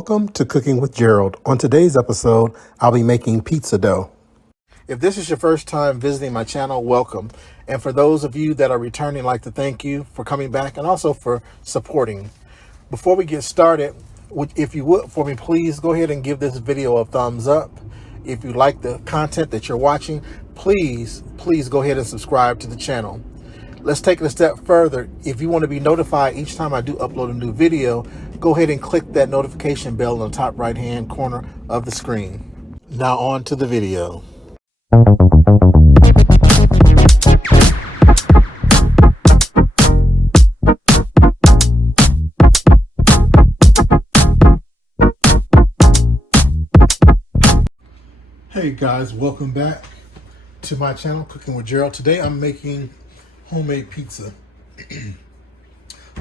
Welcome to Cooking with Gerald. On today's episode, I'll be making pizza dough. If this is your first time visiting my channel, welcome. And for those of you that are returning, I'd like to thank you for coming back and also for supporting. Before we get started, if you would for me, please go ahead and give this video a thumbs up. If you like the content that you're watching, please go ahead and subscribe to the channel. Let's take it a step further. If you want to be notified each time I do upload a new video, go ahead and click that notification bell on the top right-hand corner of the screen. Now on to the video. Hey guys, welcome back to my channel, Cooking with Gerald. Today I'm making homemade pizza.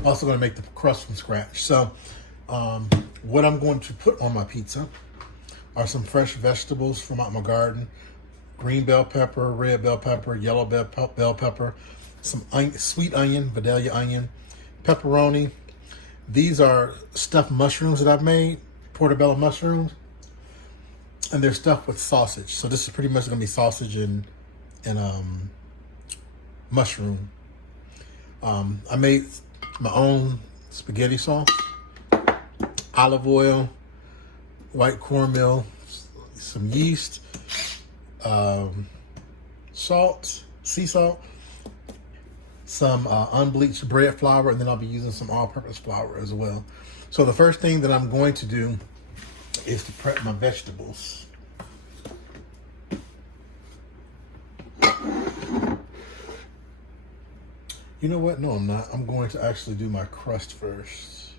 Also going to make the crust from scratch. So what I'm going to put on my pizza are some fresh vegetables from out my garden: green bell pepper, red bell pepper, yellow bell pepper, some sweet onion, Vidalia onion, pepperoni. These are stuffed mushrooms that I've made, portobello mushrooms, and they're stuffed with sausage. So this is pretty much going to be sausage and mushroom. I made my own spaghetti sauce, olive oil, white cornmeal, some yeast, salt, sea salt, some unbleached bread flour, and then I'll be using some all-purpose flour as well. So the first thing that I'm going to do is to prep my vegetables. You know what? No, I'm not. I'm going to actually do my crust first.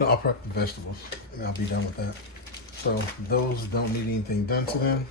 No, I'll prep the vegetables and I'll be done with that. So those don't need anything done to them.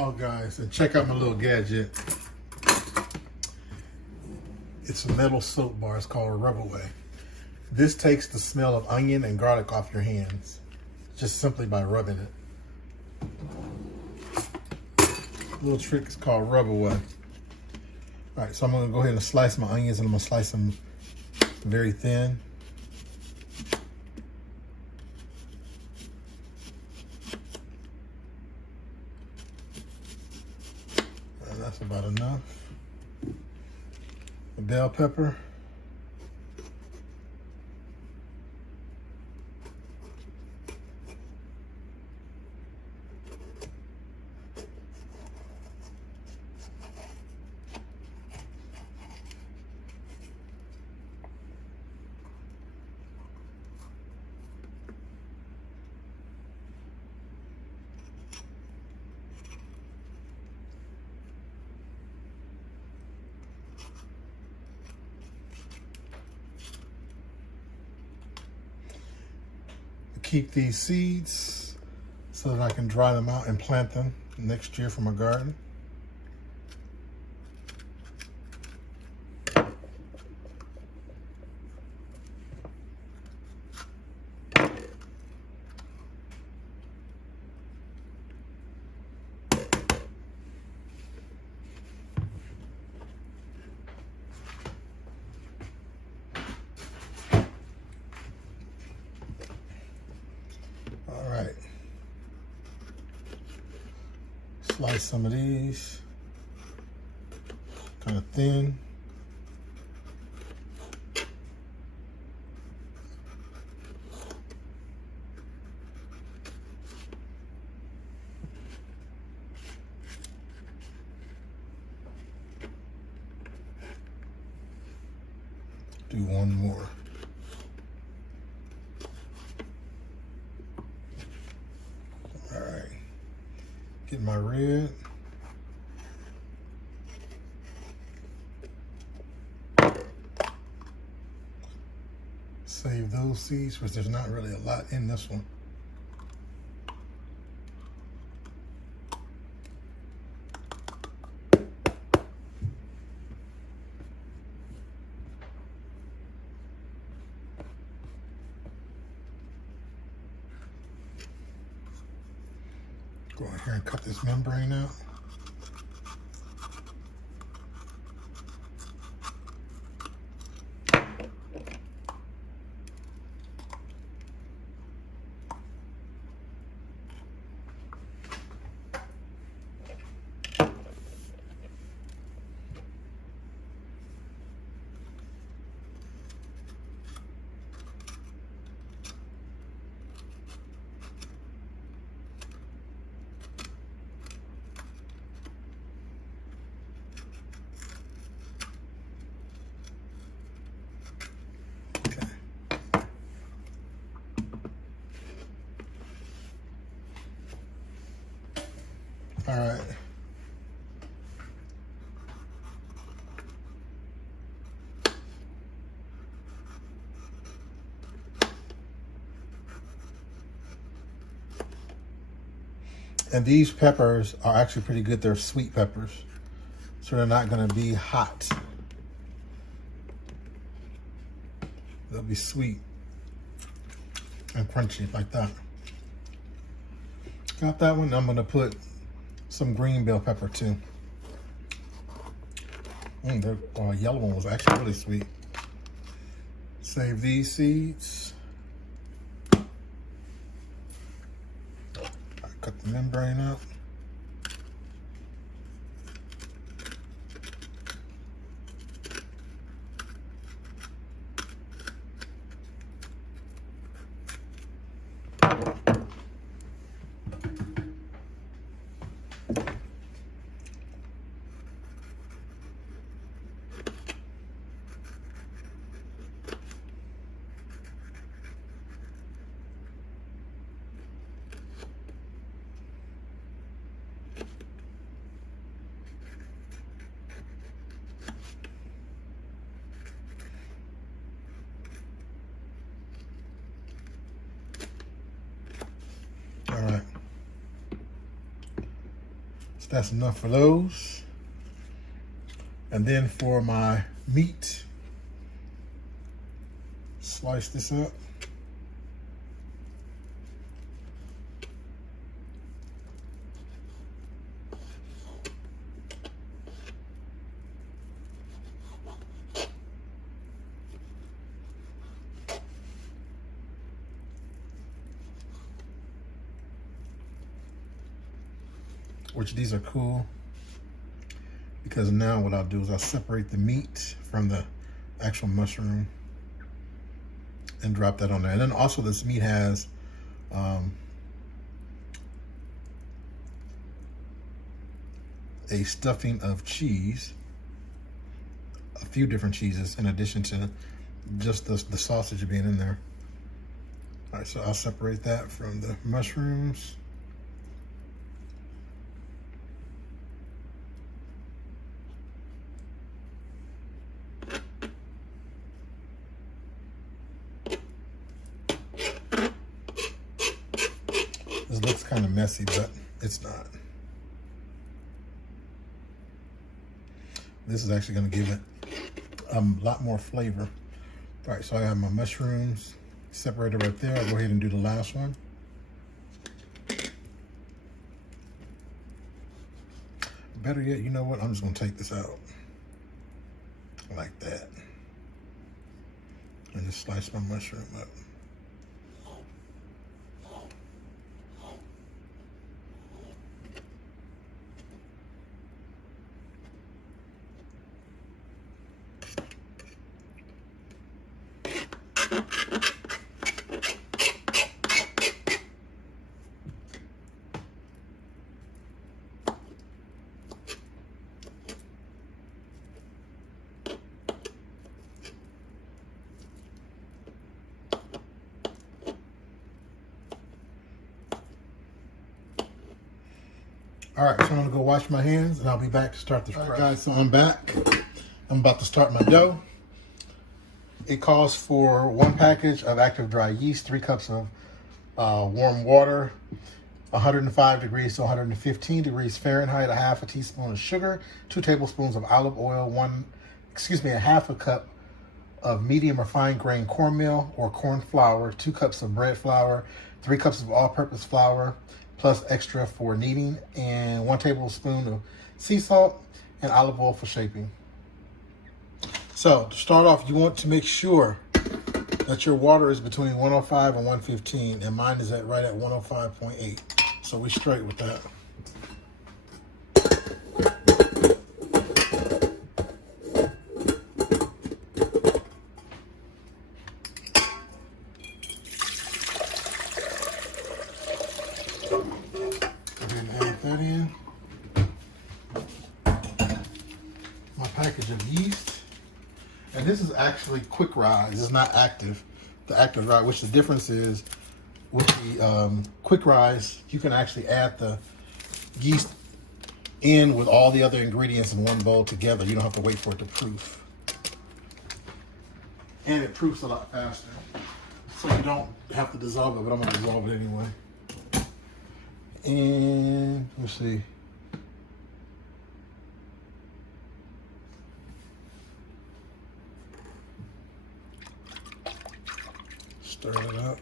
Oh guys, and check out my little gadget. It's a metal soap bar. It's called a Rub Away. This takes the smell of onion and garlic off your hands just simply by rubbing it. Little trick is called Rub Away. All right, so I'm gonna go ahead and slice my onions, and I'm gonna slice them very thin. That's about enough. The bell pepper. Keep these seeds so that I can dry them out and plant them next year for my garden. All right. Slice some of these kind of thin. Do one more. Get my red. Save those seeds, which there's not really a lot in this one. Go in here and cut this membrane out. All right. And these peppers are actually pretty good. They're sweet peppers, so they're not going to be hot. They'll be sweet and crunchy like that. Got that one. I'm going to put some green bell pepper too. The yellow one was actually really sweet. Save these seeds. Cut the membrane out. All right, so that's enough for those. And then for my meat, slice this up. Which these are cool because now what I'll do is I'll separate the meat from the actual mushroom and drop that on there. And then also this meat has a stuffing of cheese, a few different cheeses in addition to just the sausage being in there. All right, so I'll separate that from the mushrooms. This looks kind of messy, but it's not. This is actually going to give it a lot more flavor. All right, so I have my mushrooms separated right there. I'll go ahead and do the last one. Better yet, you know what? I'm just going to take this out like that and just slice my mushroom up. All right, so I'm gonna go wash my hands and I'll be back to start the crust. All right, guys, so I'm back. I'm about to start my dough. It calls for 1 package of active dry yeast, 3 cups of warm water, 105 degrees to 115 degrees Fahrenheit, a half a teaspoon of sugar, 2 tablespoons of olive oil, a half a cup of medium or fine grain cornmeal or corn flour, 2 cups of bread flour, 3 cups of all-purpose flour, plus extra for kneading, and 1 tablespoon of sea salt and olive oil for shaping. So to start off, you want to make sure that your water is between 105 and 115, and mine is right at 105.8. So we're straight with that. That in. My package of yeast, and this is actually quick rise. It's not active. The active rise, which the difference is with the quick rise, you can actually add the yeast in with all the other ingredients in one bowl together. You don't have to wait for it to proof, and it proofs a lot faster. So you don't have to dissolve it, but I'm gonna dissolve it anyway. And let's see. Stir it up.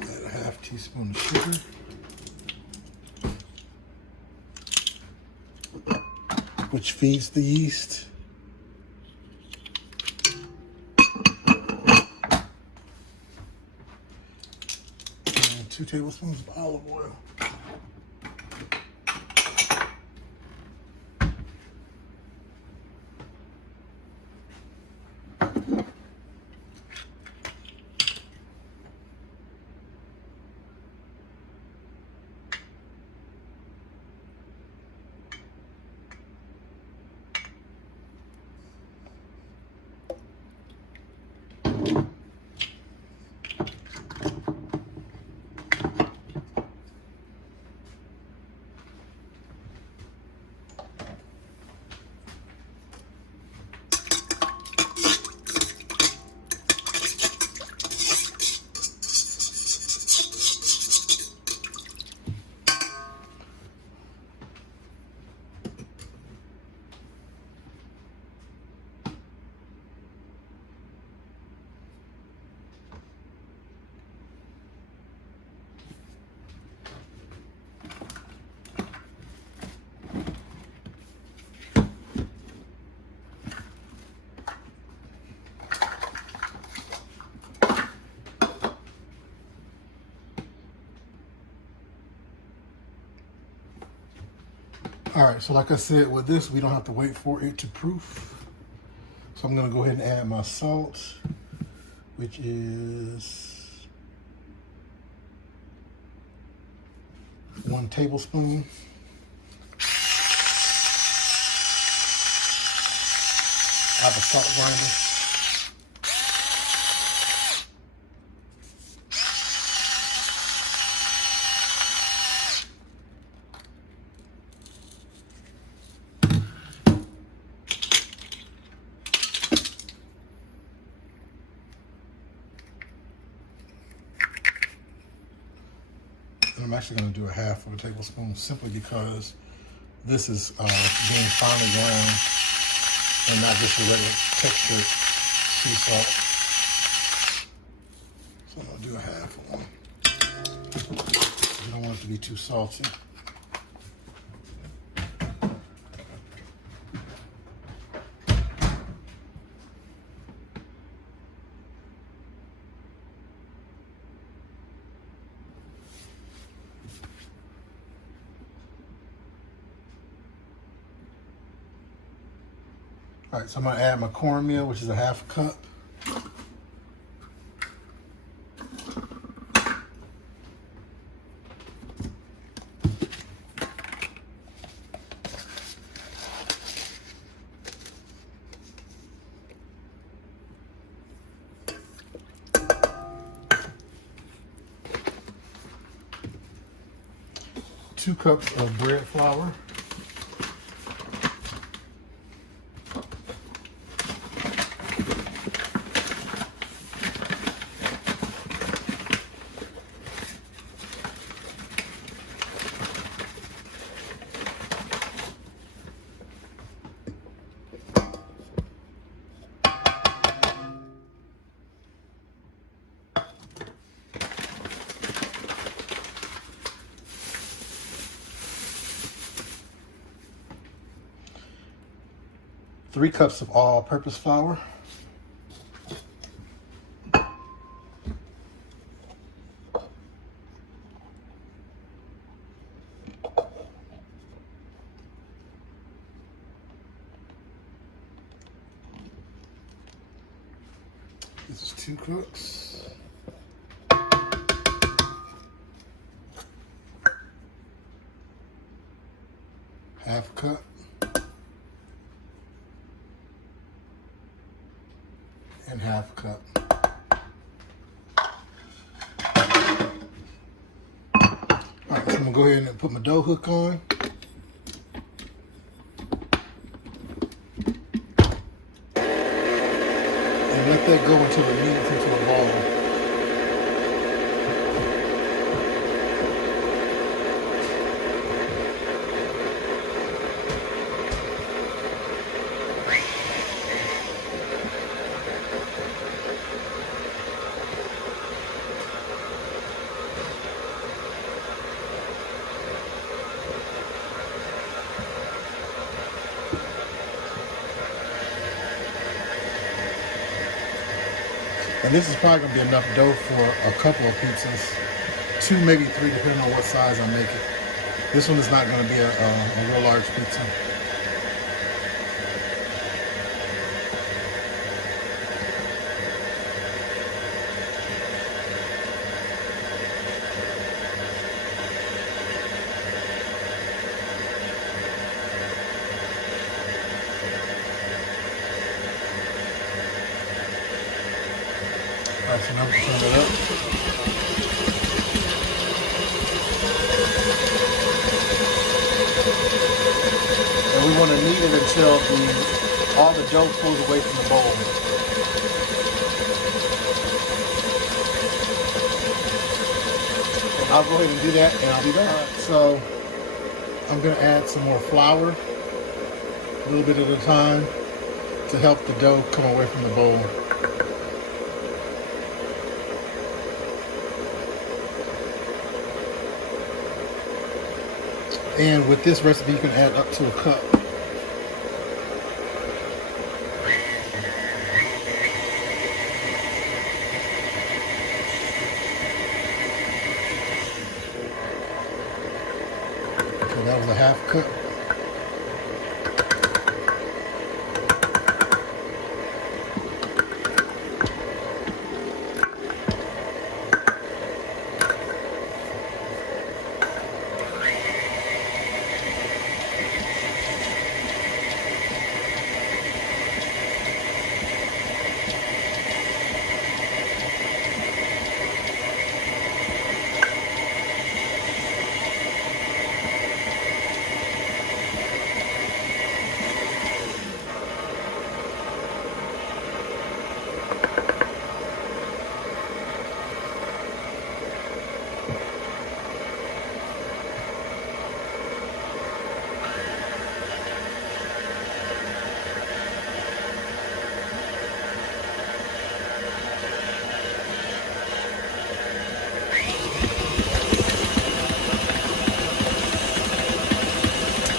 Add a half teaspoon of sugar. Which feeds the yeast. And 2 tablespoons of olive oil. All right, so like I said, with this, we don't have to wait for it to proof. So I'm gonna go ahead and add my salt, which is 1 tablespoon. I have a salt grinder. And I'm actually going to do a half of a tablespoon simply because this is being finely ground and not just a regular textured sea salt. So I'm going to do a half of one. You don't want it to be too salty. All right, so I'm gonna add my cornmeal, which is a half cup. 2 cups of bread flour. Three cups of all-purpose flour. This is 2 cups. Half cup. And half cup. All right, so I'm gonna go ahead and put my dough hook on. And let that go until it kneads into a ball. And this is probably gonna be enough dough for a couple of pizzas, 2, maybe 3, depending on what size I make it. This one is not gonna be a real large pizza. All right, so now we turn it up. And we want to knead it until all the dough pulls away from the bowl. And I'll go ahead and do that, and I'll be back. So I'm going to add some more flour, a little bit at a time, to help the dough come away from the bowl. And with this recipe, you can add up to a cup. So that was a half cup.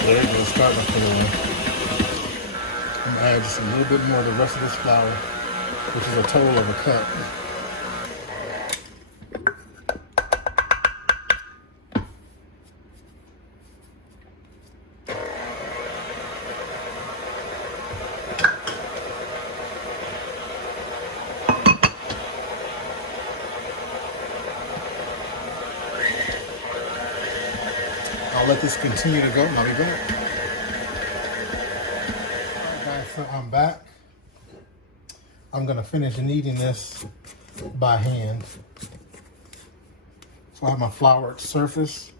There it goes, starting to put away. I'm gonna add just a little bit more of the rest of this flour, which is a total of a cup. I'll let this continue to go and I'll be back. Alright guys, so I'm back. I'm gonna finish kneading this by hand. So I have my floured surface.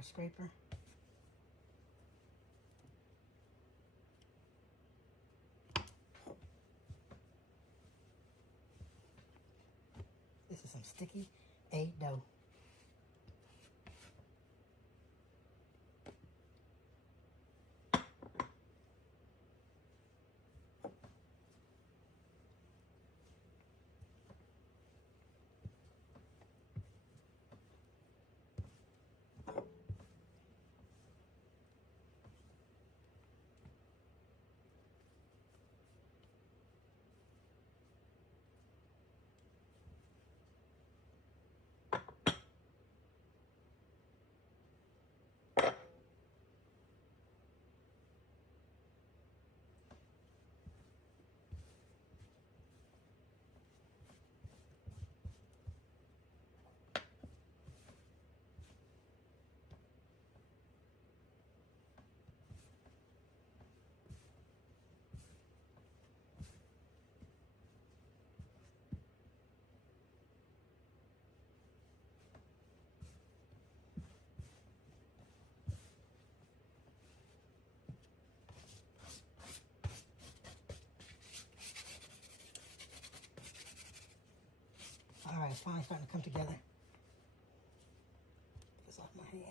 paper scraper. This is some sticky egg dough. All right, it's finally starting to come together. Get this off my hands.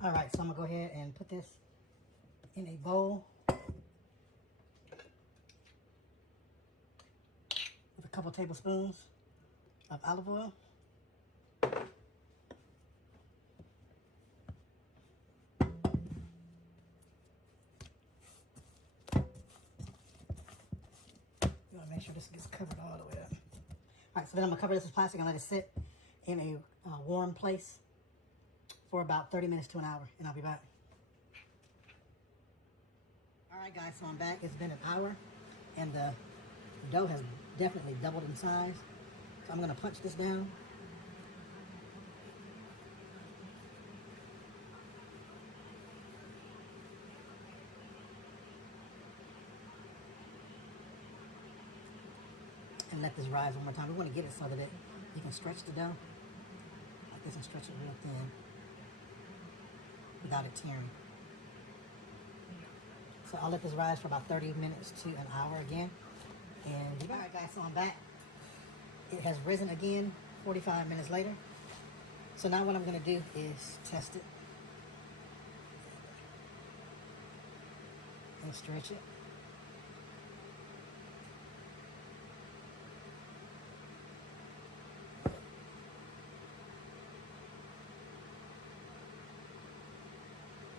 All right, so I'm gonna go ahead and put this in a bowl with a couple tablespoons of olive oil. You wanna make sure this gets covered all the way up. All right, so then I'm gonna cover this with plastic and let it sit in a warm place for about 30 minutes to an hour, and I'll be back. All right, guys, so I'm back. It's been an hour, and the dough has definitely doubled in size. So I'm gonna punch this down. And let this rise one more time. We want to get it so that you can stretch the dough like this and stretch it real thin without it tearing. So I'll let this rise for about 30 minutes to an hour again. And all right, guys, so I'm back. It has risen again 45 minutes later. So now what I'm going to do is test it and stretch it.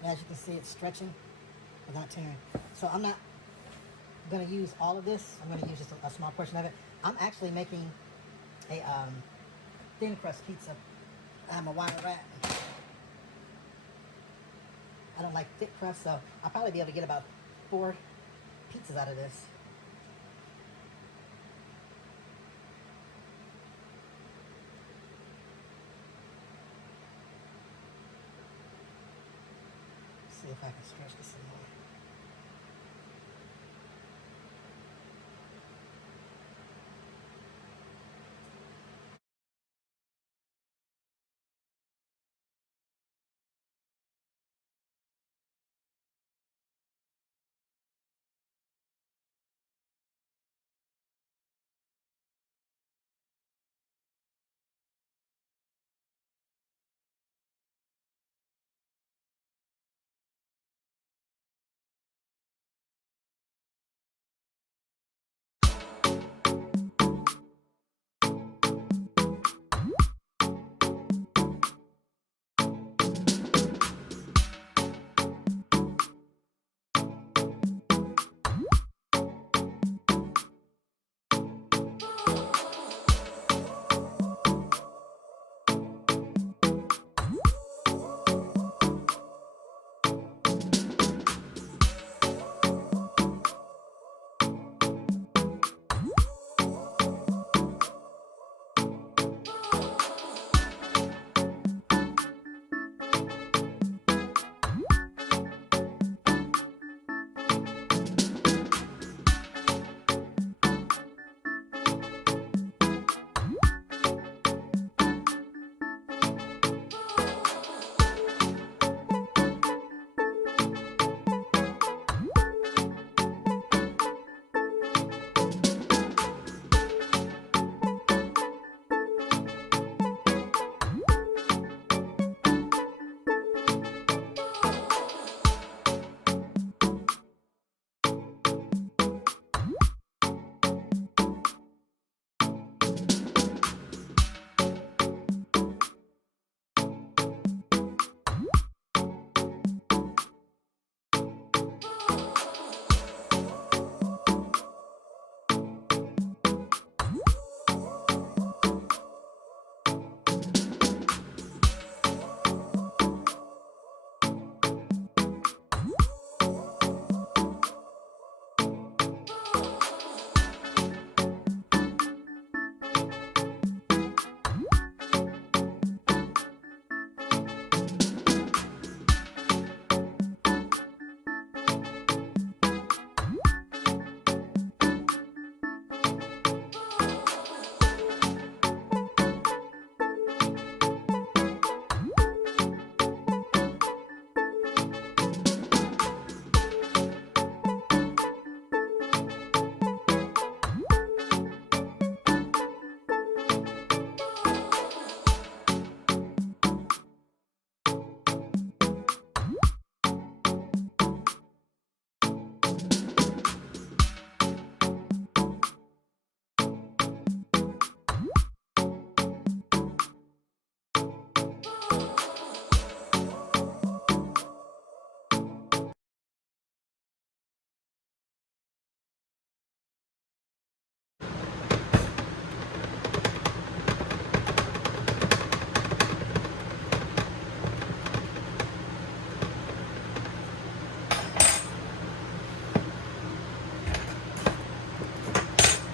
As you can see, it's stretching without tearing. So I'm not going to use all of this. I'm going to use just a small portion of it. I'm actually making a thin crust pizza. I have my wire rack. I don't like thick crust, so I'll probably be able to get about 4 pizzas out of this. See if I can stretch this some more.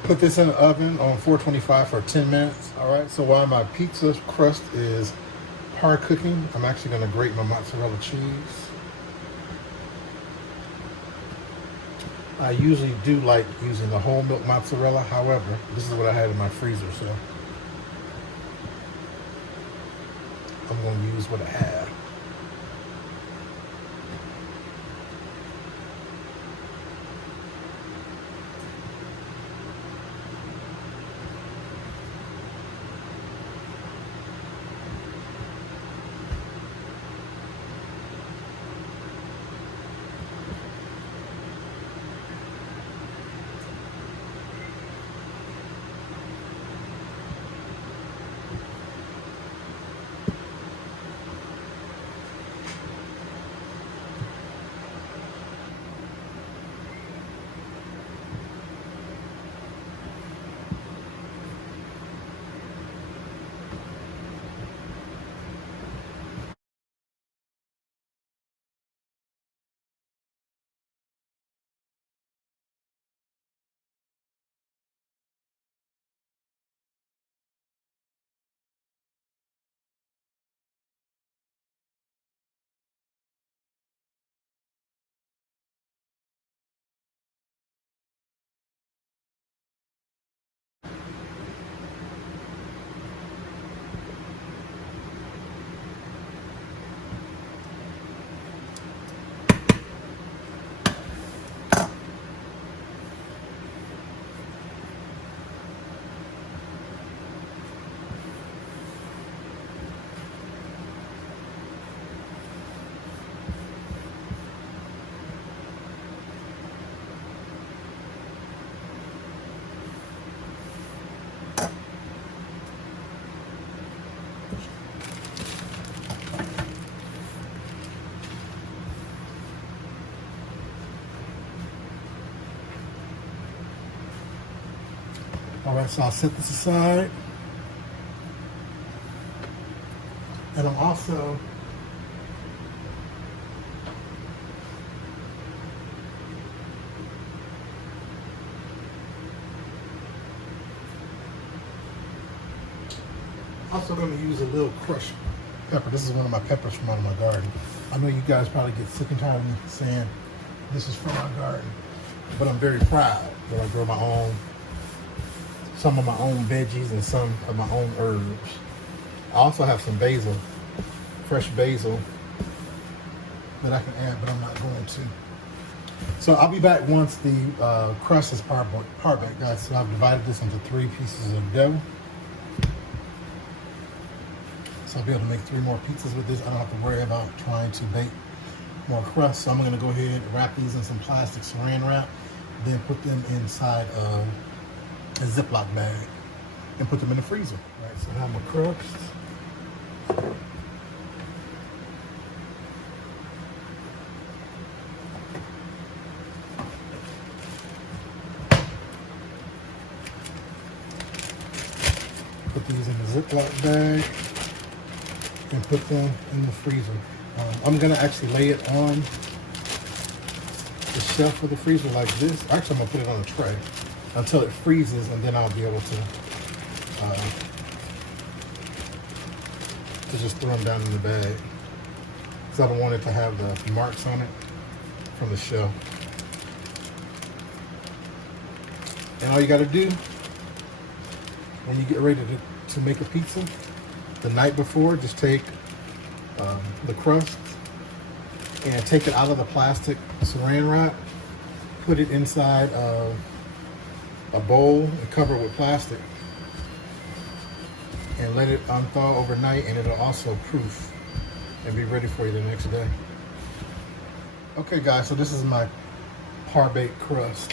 Put this in the oven on 425 for 10 minutes. All right, so while my pizza crust is par cooking, I'm actually gonna grate my mozzarella cheese. I usually do like using the whole milk mozzarella. However, this is what I had in my freezer, so I'm gonna use what I have. All right, so I'll set this aside. And I'm also going to use a little crushed pepper. This is one of my peppers from out of my garden. I know you guys probably get sick and tired of me saying this is from my garden, but I'm very proud that I grow my own, some of my own veggies and some of my own herbs. I also have some basil, fresh basil that I can add, but I'm not going to. So I'll be back once the crust is par baked, guys. So I've divided this into 3 pieces of dough. So I'll be able to make 3 more pizzas with this. I don't have to worry about trying to bake more crust. So I'm gonna go ahead and wrap these in some plastic saran wrap, then put them inside of a Ziploc bag and put them in the freezer. All right, so I have my crust. Put these in the Ziploc bag and put them in the freezer. I'm gonna actually lay it on the shelf of the freezer like this. Actually, I'm gonna put it on a tray until it freezes, and then I'll be able to just throw them down in the bag, because I don't want it to have the marks on it from the shell. And all you got to do when you get ready to make a pizza, the night before, just take the crust and take it out of the plastic saran wrap, put it inside of a bowl and cover it with plastic, and let it unthaw overnight, and it'll also proof and be ready for you the next day. Okay guys, so this is my par baked crust.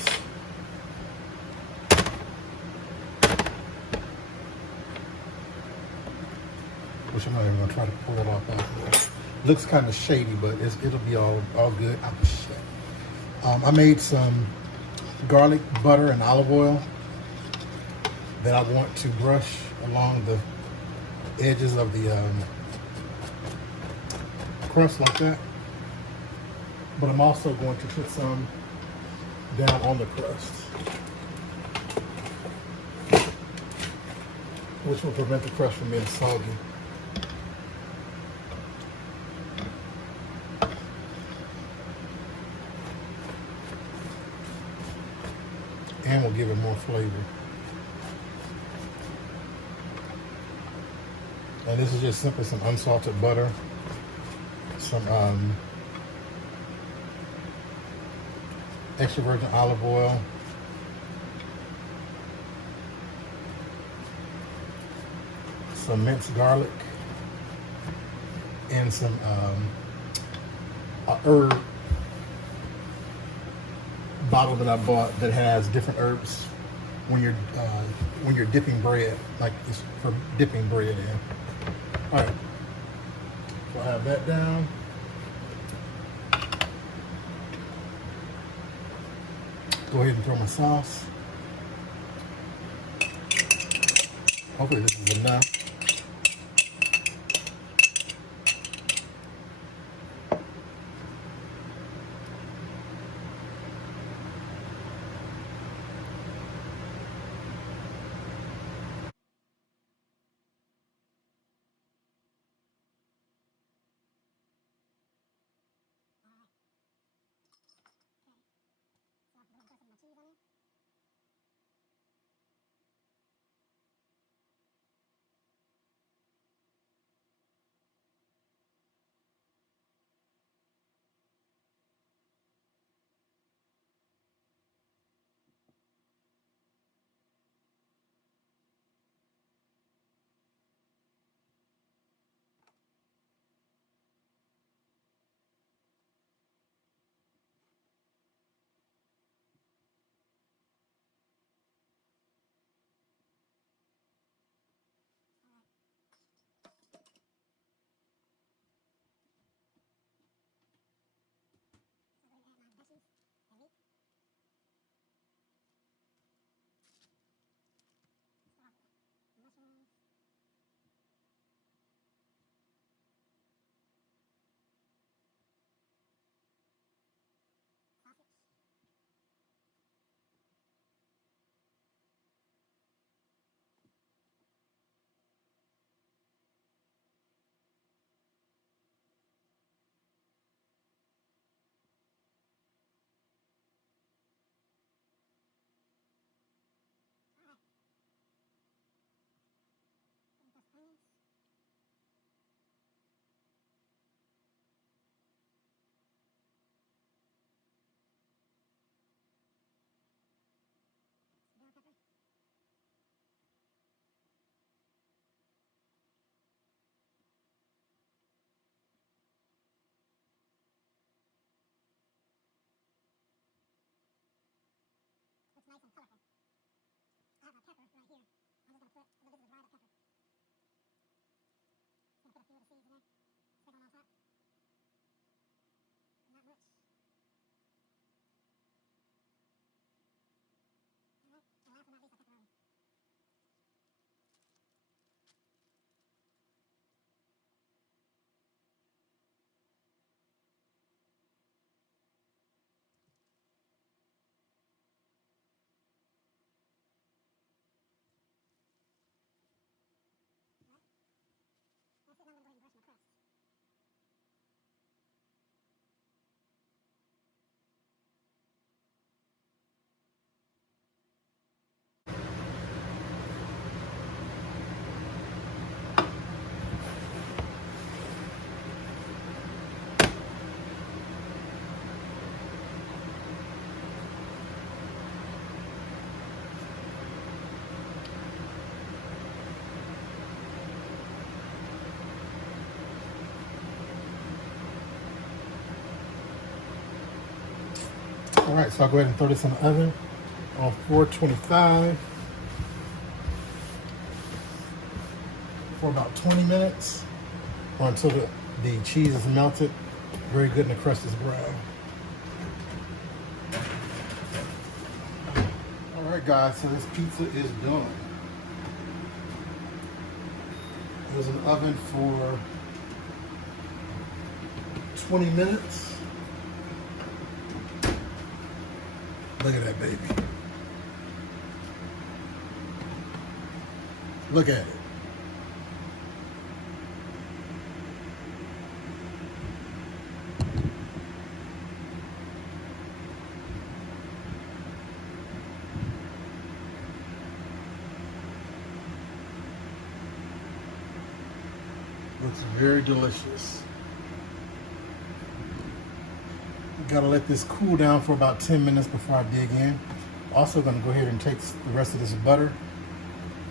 Which I'm not even gonna try to pull it off out there. Looks kind of shady, but it'll be all good. I made some garlic butter and olive oil that I want to brush along the edges of the crust like that. But I'm also going to put some down on the crust. which will prevent the crust from being soggy. And will give it more flavor. And this is just simply some unsalted butter, some extra virgin olive oil, some minced garlic, and some herb bottle that I bought that has different herbs when you're dipping bread, like it's for dipping bread in. All right, so I have that down. Go ahead and throw my sauce. Hopefully this is enough. All right, so I'll go ahead and throw this in the oven on 425 for about 20 minutes or until the cheese is melted very good and the crust is brown. All right, guys, so this pizza is done. It was in the oven for 20 minutes. Look at that baby. Look at it. Looks very delicious. Gotta let this cool down for about 10 minutes before I dig in. Also gonna go ahead and take the rest of this butter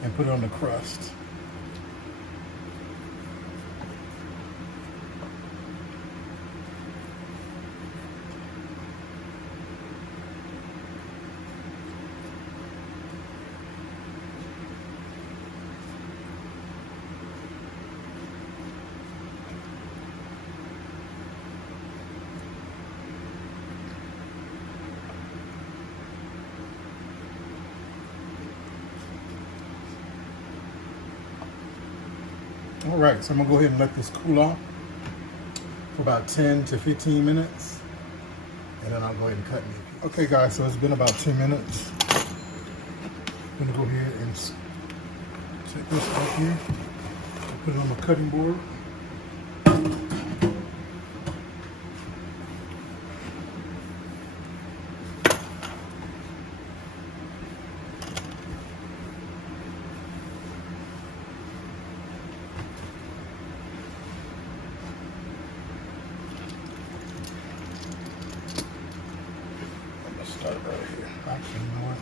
and put it on the crust. All right, so I'm gonna go ahead and let this cool off for about 10 to 15 minutes, and then I'll go ahead and cut it. Okay guys, so it's been about 10 minutes. I'm gonna go ahead and take this off here, put it on the cutting board. Start right here. Actually, you know what?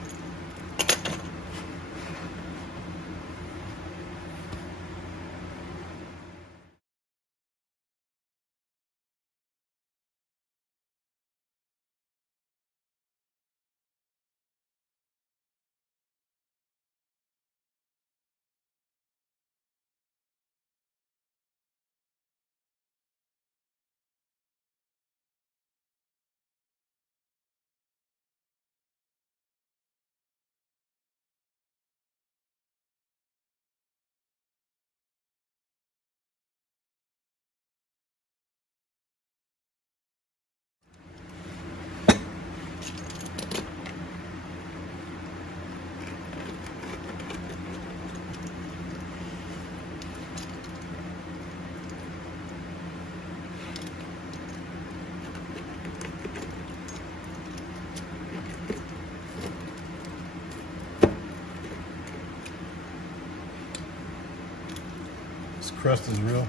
This crust is real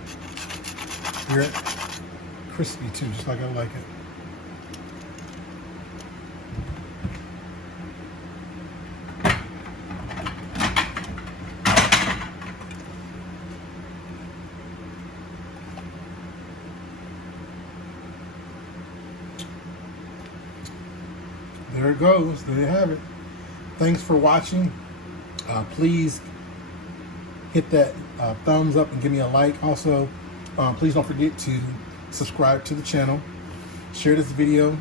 crispy too, just like I like it. There it goes. There you have it. Thanks for watching. Please hit that thumbs up and give me a like. Also, please don't forget to subscribe to the channel, share this video,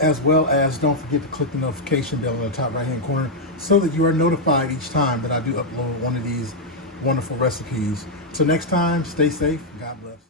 as well as don't forget to click the notification bell in the top right hand corner so that you are notified each time that I do upload one of these wonderful recipes. Till next time, stay safe. God bless.